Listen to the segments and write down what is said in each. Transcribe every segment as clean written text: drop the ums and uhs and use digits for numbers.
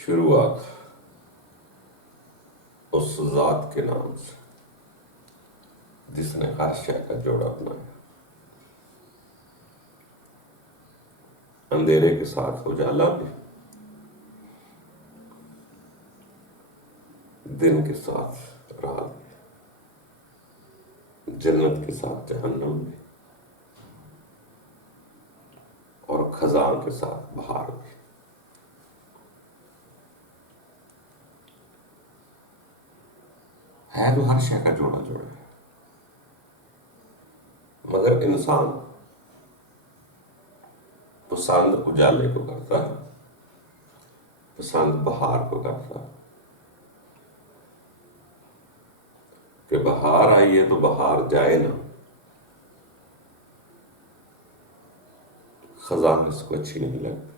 شروعات اس ذات کے نام سے جس نے ہر شے کا جوڑا بنایا، اندھیرے کے ساتھ اجالا بھی، دن کے ساتھ رات بھی، جنت کے ساتھ جہنم بھی، اور خزاں کے ساتھ بہار بھی۔ ہے تو ہر شے کا جوڑا جوڑا ہے، مگر انسان پسند اجالے کو کرتا ہے، پسند بہار کو کرتا ہے کہ بہار آئی ہے تو بہار جائے نہ، خزاں اس کو اچھی نہیں لگتی۔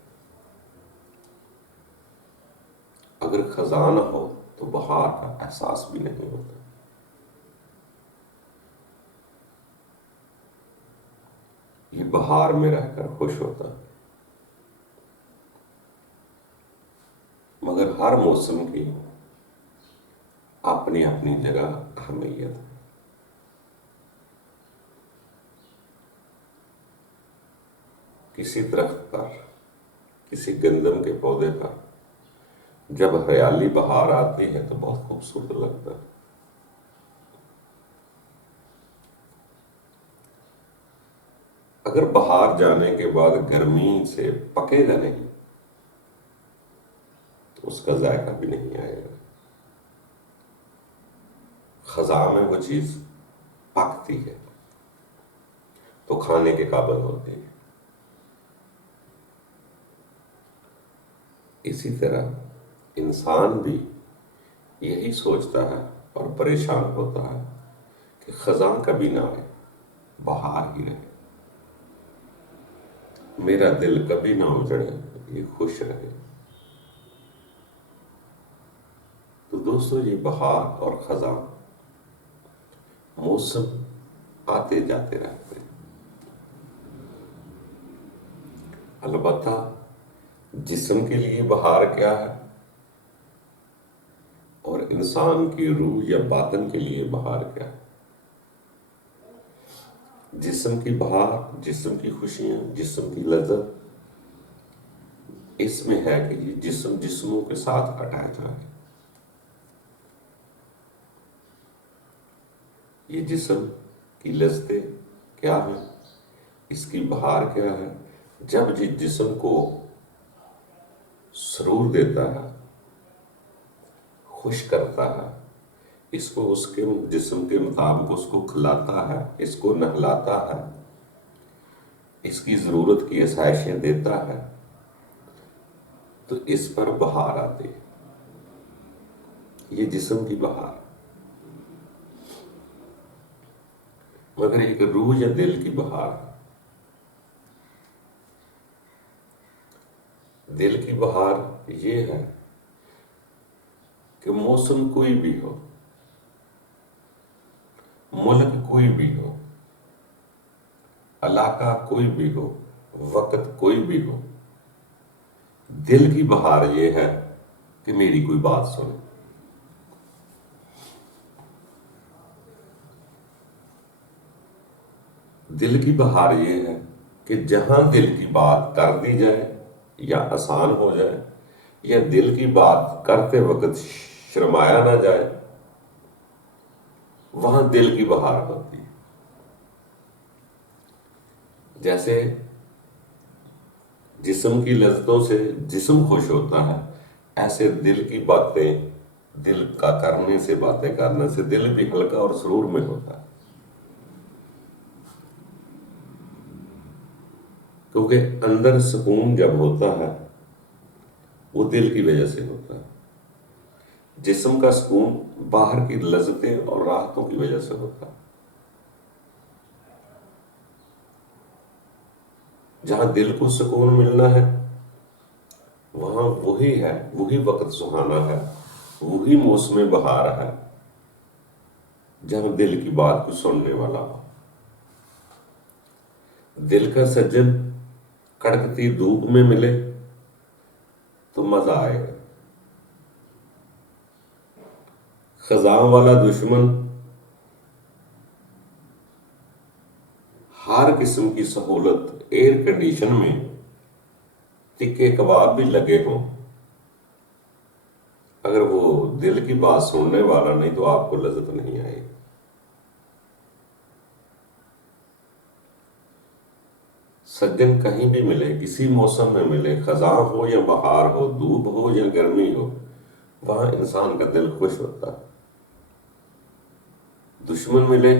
اگر خزاں نہ ہو تو بہار کا احساس بھی نہیں ہوتا۔ یہ بہار میں رہ کر خوش ہوتا ہے، مگر ہر موسم کی اپنی اپنی جگہ اہمیت ہے۔ کسی درخت پر، کسی گندم کے پودے پر جب ہریالی بہار آتی ہے تو بہت خوبصورت لگتا ہے۔ اگر بہار جانے کے بعد گرمی سے پکے گا نہیں تو اس کا ذائقہ بھی نہیں آئے گا۔ خزاں میں وہ چیز پکتی ہے تو کھانے کے قابل ہوتی ہے۔ اسی طرح انسان بھی یہی سوچتا ہے اور پریشان ہوتا ہے کہ خزاں کبھی نہ آئے، بہار ہی رہے، میرا دل کبھی نہ اجڑے، یہ خوش رہے۔ تو دوستو، یہ بہار اور خزاں موسم آتے جاتے رہتے ہیں، البتہ جسم کے لیے بہار کیا ہے اور انسان کی روح یا باطن کے لیے بہار کیا ہے۔ جسم کی بہار، جسم کی خوشیاں، جسم کی لذت اس میں ہے کہ یہ جسم جسموں کے ساتھ اٹیچ ہے۔ یہ جسم کی لذتیں کیا ہیں، اس کی بہار کیا ہے؟ جب یہ جسم کو سرور دیتا ہے، خوش کرتا ہے، اس کو اس کے جسم کے مطابق اس کو کھلاتا ہے، اس کو نہلاتا ہے، اس کی ضرورت کی آسائشیں دیتا ہے، تو اس پر بہار آتی ہے۔ یہ جسم کی بہار۔ مگر ایک روح یا دل کی بہار ہے۔ دل کی بہار یہ ہے کہ موسم کوئی بھی ہو، ملک کوئی بھی ہو، علاقہ کوئی بھی ہو، وقت کوئی بھی ہو، دل کی بہار یہ ہے کہ میری کوئی بات سنے۔ دل کی بہار یہ ہے کہ جہاں دل کی بات کر دی جائے یا آسان ہو جائے، یا دل کی بات کرتے وقت شرمایا نہ جائے، وہاں دل کی بہار ہوتی ہے۔ جیسے جسم کی لذتوں سے جسم خوش ہوتا ہے، ایسے دل کی باتیں، دل کا کرنے سے، باتیں کرنے سے دل بھی ہلکا اور سرور میں ہوتا ہے۔ کیونکہ اندر سکون جب ہوتا ہے وہ دل کی وجہ سے ہوتا ہے، جسم کا سکون باہر کی لذتیں اور راحتوں کی وجہ سے ہوتا ہے۔ جہاں دل کو سکون ملنا ہے وہاں وہی ہے، وہی وقت سہانا ہے، وہی موسم بہار ہے جہاں دل کی بات کو سننے والا ہو۔ دل کا سجن کڑکتی دھوپ میں ملے تو مزہ آئے گا، خزاں والا دشمن ہر قسم کی سہولت، ایئر کنڈیشن میں تکے کباب بھی لگے ہوں، اگر وہ دل کی بات سننے والا نہیں تو آپ کو لذت نہیں آئے گی۔ سجن کہیں بھی ملے، کسی موسم میں ملے، خزاں ہو یا بہار ہو، دھوپ ہو یا گرمی ہو، وہاں انسان کا دل خوش ہوتا ہے۔ دشمن ملے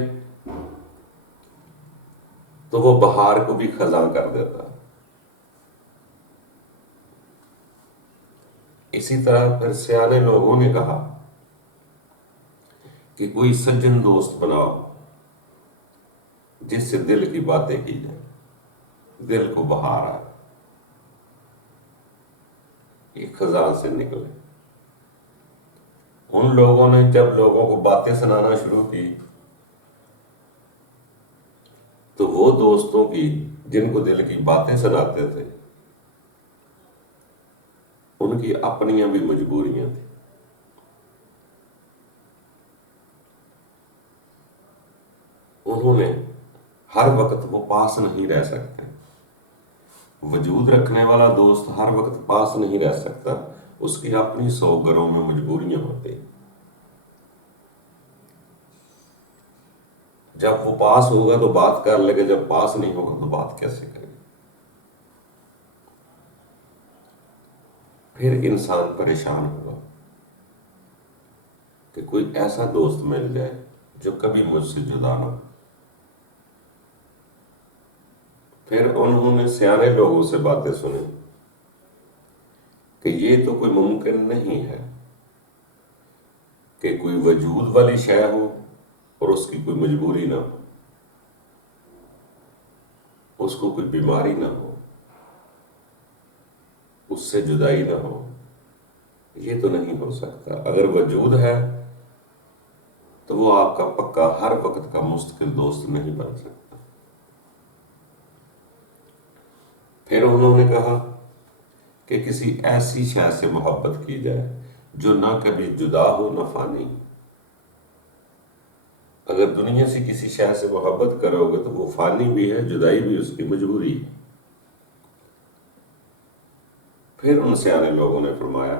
تو وہ بہار کو بھی خزاں کر دیتا ہے۔ اسی طرح پھر سیانے لوگوں نے کہا کہ کوئی سجن دوست بناؤ جس سے دل کی باتیں کی جائیں، دل کو بہار آئے، یہ خزاں سے نکلے۔ ان لوگوں نے جب لوگوں کو باتیں سنانا شروع کی تو وہ دوستوں کی جن کو دل کی باتیں سناتے تھے ان کی اپنیاں بھی مجبوریاں تھیں۔ انہوں نے ہر وقت وہ پاس نہیں رہ سکتے، وجود رکھنے والا دوست ہر وقت پاس نہیں رہ سکتا، اس کی اپنی 100 گھروں میں مجبوریاں ہوتی۔ جب وہ پاس ہوگا تو بات کر لے گا، جب پاس نہیں ہوگا تو بات کیسے کرے گا؟ پھر انسان پریشان ہوگا کہ کوئی ایسا دوست مل جائے جو کبھی مجھ سے جدا نہ ہو۔ پھر انہوں نے سیانے لوگوں سے باتیں سنی کہ یہ تو کوئی ممکن نہیں ہے کہ کوئی وجود والی شے ہو اور اس کی کوئی مجبوری نہ ہو، اس کو کوئی بیماری نہ ہو، اس سے جدائی نہ ہو، یہ تو نہیں ہو سکتا۔ اگر وجود ہے تو وہ آپ کا پکا ہر وقت کا مستقل دوست نہیں بن سکتا۔ پھر انہوں نے کہا کہ کسی ایسی شے سے محبت کی جائے جو نہ کبھی جدا ہو نہ فانی۔ اگر دنیا سے کسی شے سے محبت کرو گے تو وہ فانی بھی ہے، جدائی بھی اس کی مجبوری ہے۔ پھر ان سیانے لوگوں نے فرمایا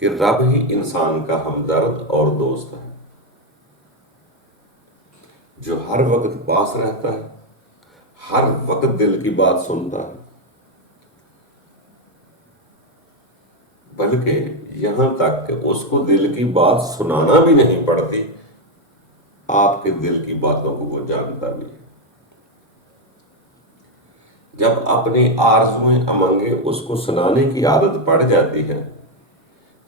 کہ رب ہی انسان کا ہمدرد اور دوست ہے، جو ہر وقت پاس رہتا ہے، ہر وقت دل کی بات سنتا ہے، بلکہ یہاں تک کہ اس کو دل کی بات سنانا بھی نہیں پڑتی، آپ کے دل کی باتوں کو وہ جانتا بھی ہے۔ جب اپنی آرزوئیں امنگیں اس کو سنانے کی عادت پڑ جاتی ہے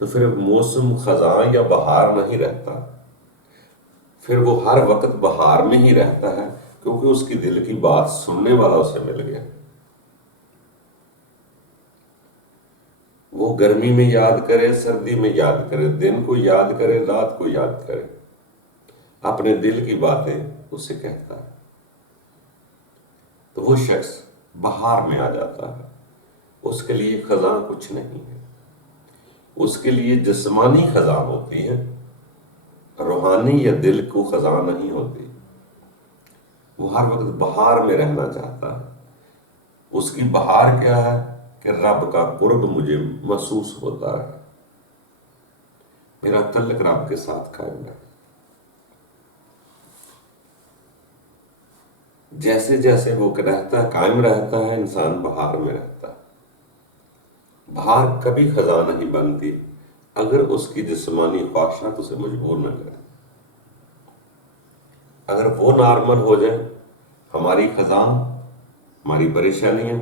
تو پھر موسم خزاں یا بہار نہیں رہتا، پھر وہ ہر وقت بہار میں ہی رہتا ہے، کیونکہ اس کی دل کی بات سننے والا اسے مل گیا۔ وہ گرمی میں یاد کرے، سردی میں یاد کرے، دن کو یاد کرے، رات کو یاد کرے، اپنے دل کی باتیں اسے کہتا ہے، تو وہ شخص بہار میں آ جاتا ہے۔ اس کے لیے خزاں کچھ نہیں ہے، اس کے لیے جسمانی خزاں ہوتی ہے، روحانی یا دل کو خزاں نہیں ہوتی۔ وہ ہر وقت بہار میں رہنا چاہتا ہے۔ اس کی بہار کیا ہے کہ رب کا قرب مجھے محسوس ہوتا ہے، میرا تعلق رب کے ساتھ قائم ہے۔ جیسے جیسے وہ رہتا ہے، قائم رہتا ہے، انسان بہار میں رہتا ہے۔ بہار کبھی خزاں نہیں بنتی اگر اس کی جسمانی خواہشات اسے مجبور نہ کریں۔ اگر وہ نارمل ہو جائیں، ہماری خزاں، ہماری پریشانیاں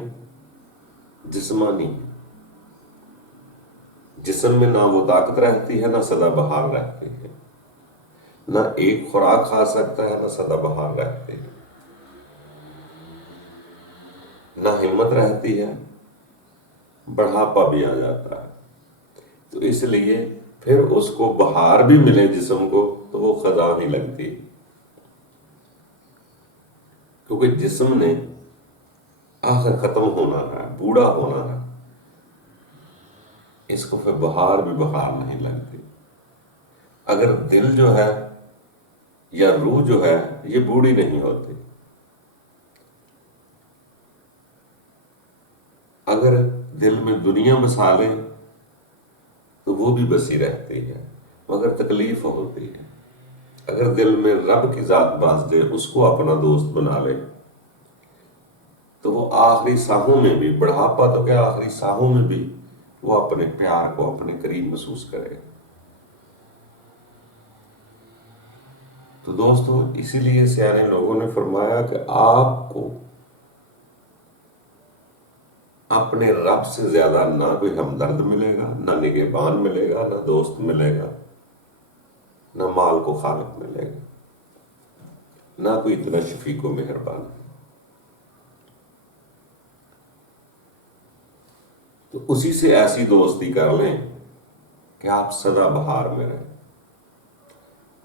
جسمانی، جسم میں نہ وہ طاقت رہتی ہے، نہ سدا بہار رہتی ہے، نہ ایک خوراک کھا سکتا ہے، نہ سدا بہار رہتی ہے، نہ ہمت رہتی ہے، بڑھاپا بھی آ جاتا ہے۔ تو اس لیے پھر اس کو بہار بھی ملے جسم کو تو وہ خزاں ہی لگتی، کیونکہ جسم نے آخر ختم ہونا ہے، بوڑھا ہونا ہے، اس کو پھر بہار بھی بہار نہیں لگتی۔ اگر دل جو ہے یا روح جو ہے یہ بوڑھی نہیں ہوتی، اگر دل میں دنیا بسا لیں تو وہ بھی بسی رہتی ہے مگر تکلیف ہوتی ہے۔ اگر دل میں رب کی ذات باس دے، اس کو اپنا دوست بنا لے، تو وہ آخری سانحوں میں بھی، بڑھاپا تو کیا آخری سانحوں میں بھی وہ اپنے پیار کو اپنے قریب محسوس کرے گا۔ تو دوستو، اسی لیے سیانے لوگوں نے فرمایا کہ آپ کو اپنے رب سے زیادہ نہ کوئی ہمدرد ملے گا، نہ نگہبان ملے گا، نہ دوست ملے گا، نہ مال کو خالق ملے گا، نہ کوئی اتنا شفیق و مہربان۔ تو اسی سے ایسی دوستی کر لیں کہ آپ سدا بہار میں رہیں۔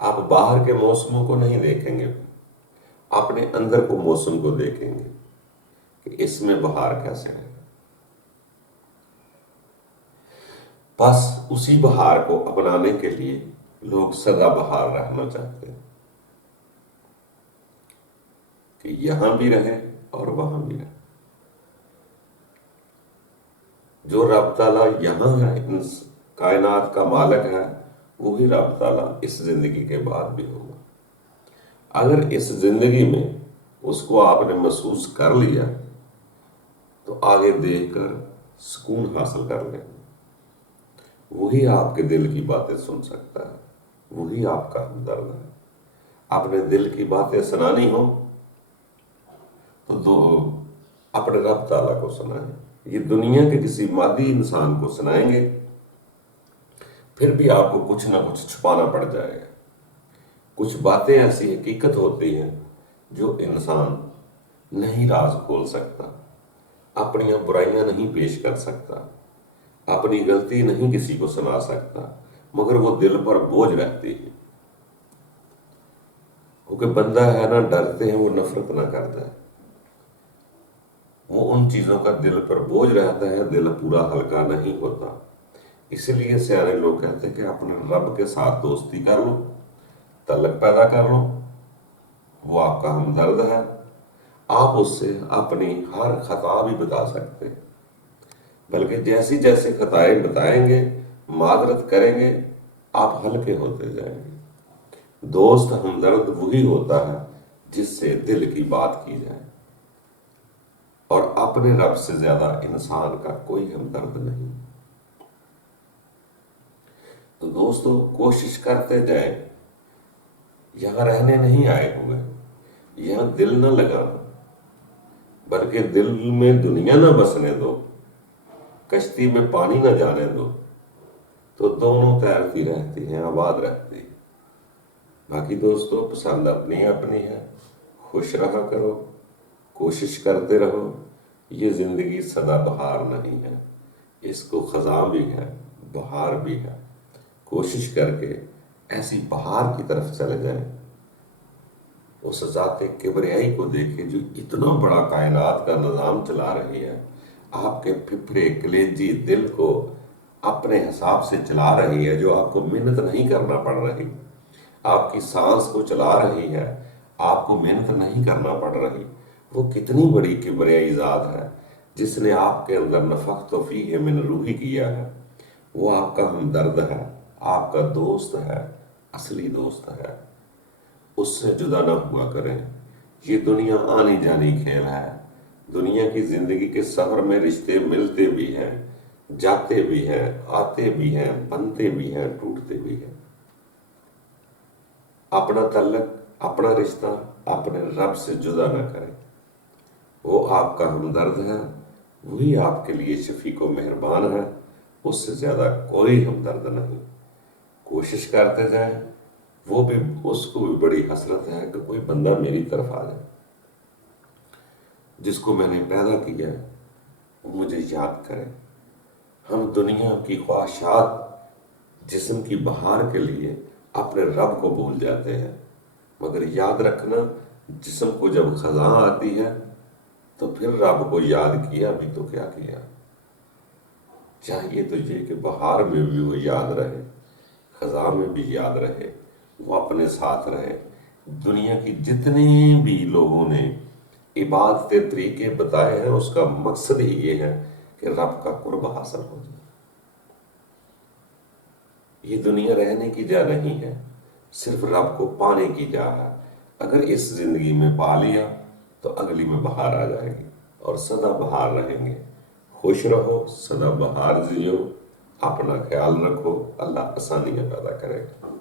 آپ باہر کے موسموں کو نہیں دیکھیں گے، اپنے اندر کو موسم کو دیکھیں گے کہ اس میں بہار کیسے ہے۔ بس اسی بہار کو اپنانے کے لیے لوگ سدا بہار رہنا چاہتے ہیں کہ یہاں بھی رہے اور وہاں بھی رہے۔ جو رب تعالیٰ یہاں ہے، ان کائنات کا مالک ہے، وہی رب تعالیٰ اس زندگی کے بعد بھی ہوگا۔ اگر اس زندگی میں اس کو آپ نے محسوس کر لیا تو آگے دیکھ کر سکون حاصل کر لیں۔ وہی آپ کے دل کی باتیں سن سکتا ہے، وہی آپ کا ہمدرد ہے۔ اپنے دل کی باتیں سنانی ہو تو اپنے رب تعالیٰ کو سنائیں۔ یہ دنیا کے کسی مادی انسان کو سنائیں گے پھر بھی آپ کو کچھ نہ کچھ چھپانا پڑ جائے گا۔ کچھ باتیں ایسی حقیقت ہوتی ہیں جو انسان نہیں راز کھول سکتا، اپنی برائیاں نہیں پیش کر سکتا، اپنی غلطی نہیں کسی کو سنا سکتا، مگر وہ دل پر بوجھ رہتی ہے۔ کیونکہ بندہ ہے نہ ڈرتے ہیں وہ نفرت نہ کرتا ہے، وہ ان چیزوں کا دل پر بوجھ رہتا ہے، دل پورا ہلکا نہیں ہوتا۔ اس لیے سیانے لوگ کہتے ہیں کہ اپنے رب کے ساتھ دوستی کر لو، تعلق پیدا کر لو، وہ آپ کا ہمدرد ہے۔ آپ اس سے اپنی ہر خطا بھی بتا سکتے ہیں، بلکہ جیسی جیسے خطائیں بتائیں گے، معذرت کریں گے، آپ ہلکے ہوتے جائیں گے۔ دوست ہمدرد وہی ہوتا ہے جس سے دل کی بات کی جائے، اور اپنے رب سے زیادہ انسان کا کوئی ہمدرد نہیں۔ تو دوستو، کوشش کرتے جائیں، یہاں رہنے نہیں آئے ہوئے، یہاں دل نہ لگانا، بلکہ دل میں دنیا نہ بسنے دو، کشتی میں پانی نہ جانے دو، تو دونوں تیرتی رہتی ہیں، آباد رہتی ہیں۔ باقی دوستو، پسند اپنی اپنی ہے، خوش رہا کرو، کوشش کرتے رہو۔ یہ زندگی سدا بہار نہیں ہے، اس کو خزاں بھی ہے، بہار بھی ہے۔ کوشش کر کے ایسی بہار کی طرف چلے جائیں، اس ذات کبریائی کو دیکھیں جو اتنا بڑا کائنات کا نظام چلا رہی ہے، آپ کے پھپھڑے کلیجی دل کو اپنے حساب سے چلا رہی ہے، جو آپ کو محنت نہیں کرنا پڑ رہی، آپ کی سانس کو چلا رہی ہے، آپ کو محنت نہیں کرنا پڑ رہی۔ وہ کتنی بڑی کبریائی ذات ہے جس نے آپ کے اندر نفخت فیہ من روحی کیا ہے۔ وہ آپ کا ہمدرد ہے، آپ کا دوست ہے، اصلی دوست ہے۔ اس سے جدا نہ ہوا کریں۔ یہ دنیا آنی جانی کھیل ہے۔ دنیا کی زندگی کے سفر میں رشتے ملتے بھی ہیں، جاتے بھی ہیں، آتے بھی ہیں، بنتے بھی ہیں، ٹوٹتے بھی ہیں۔ اپنا تعلق، اپنا رشتہ اپنے رب سے جدا نہ کریں۔ وہ آپ کا ہمدرد ہے، وہی آپ کے لیے شفیق و مہربان ہے، اس سے زیادہ کوئی ہمدرد نہیں۔ کوشش کرتے جائیں، وہ بھی، اس کو بھی بڑی حسرت ہے کہ کوئی بندہ میری طرف آ جائے، جس کو میں نے پیدا کیا ہے وہ مجھے یاد کرے۔ ہم دنیا کی خواہشات، جسم کی بہار کے لیے اپنے رب کو بھول جاتے ہیں، مگر یاد رکھنا، جسم کو جب خزاں آتی ہے تو پھر رب کو یاد کیا بھی تو کیا کیا۔ چاہیے تو یہ کہ بہار میں بھی وہ یاد رہے، خزاں میں بھی یاد رہے، وہ اپنے ساتھ رہے۔ دنیا کی جتنے بھی لوگوں نے عبادت طریقے بتائے ہیں، اس کا مقصد ہی یہ ہے کہ رب کا قرب حاصل ہو جائے۔ یہ دنیا رہنے کی جا نہیں ہے، صرف رب کو پانے کی جا ہے۔ اگر اس زندگی میں پا لیا تو اگلی میں بہار آ جائے گی اور سدا بہار رہیں گے۔ خوش رہو، سدا بہار جیو، اپنا خیال رکھو، اللہ آسانیاں پیدا کرے گا۔